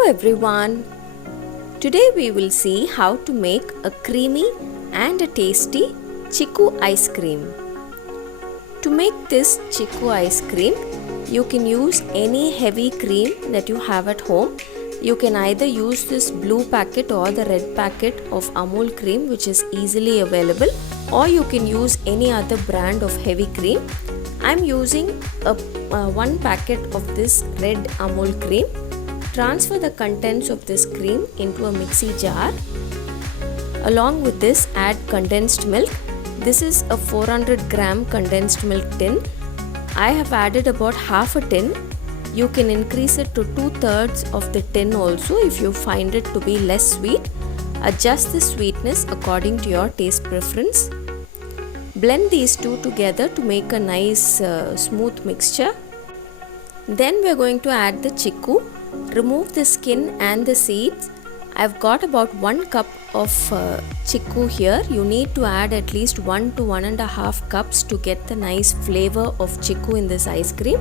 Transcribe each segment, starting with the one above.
Hello everyone. Today we will see how to make a creamy and a tasty Chikoo ice cream. To make this Chikoo ice cream, you can use any heavy cream that you have at home. You can either use this blue packet or the red packet of Amul cream, which is easily available, or you can use any other brand of heavy cream. I'm using one packet of this red Amul cream. Transfer the contents of this cream into a mixie jar. Along with this, add condensed milk. This is a 400 gram condensed milk tin. I have added about half a tin. You can increase it to 2/3 of the tin also if you find it to be less sweet. Adjust the sweetness according to your taste preference. Blend these two together to make a nice smooth mixture. Then we are going to add the Chikoo. Remove the skin and the seeds. I've got about 1 cup of Chikoo here. You need to add at least 1 to 1.5 cups to get the nice flavor of Chikoo in this ice cream.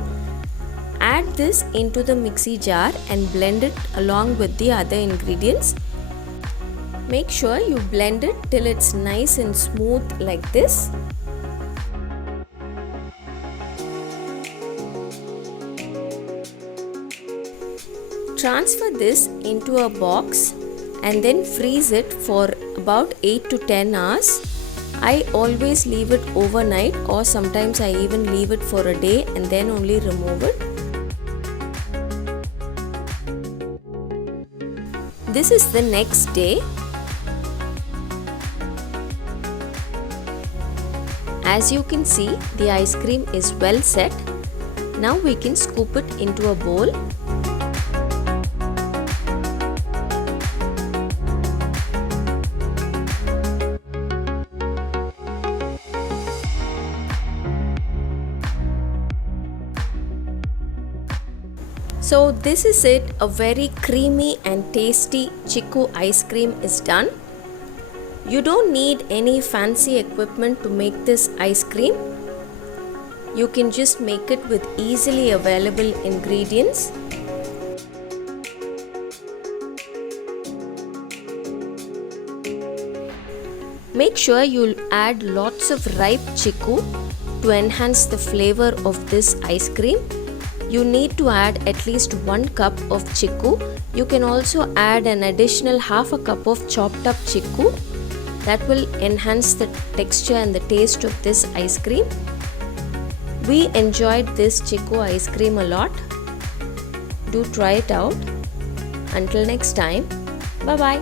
Add this into the mixie jar and blend it along with the other ingredients. Make sure you blend it till it's nice and smooth like this. Transfer this into a box and then freeze it for about 8 to 10 hours. I always leave it overnight, or sometimes I even leave it for a day and then only remove it. This is the next day. As you can see, the ice cream is well set. Now we can scoop it into a bowl. So this is it, a very creamy and tasty Chikoo ice cream is done. You don't need any fancy equipment to make this ice cream. You can just make it with easily available ingredients. Make sure you'll add lots of ripe Chikoo to enhance the flavor of this ice cream. You need to add at least 1 cup of Chikoo. You can also add an additional half a cup of chopped up Chikoo. That will enhance the texture and the taste of this ice cream. We enjoyed this Chikoo ice cream a lot. Do try it out. Until next time, bye bye.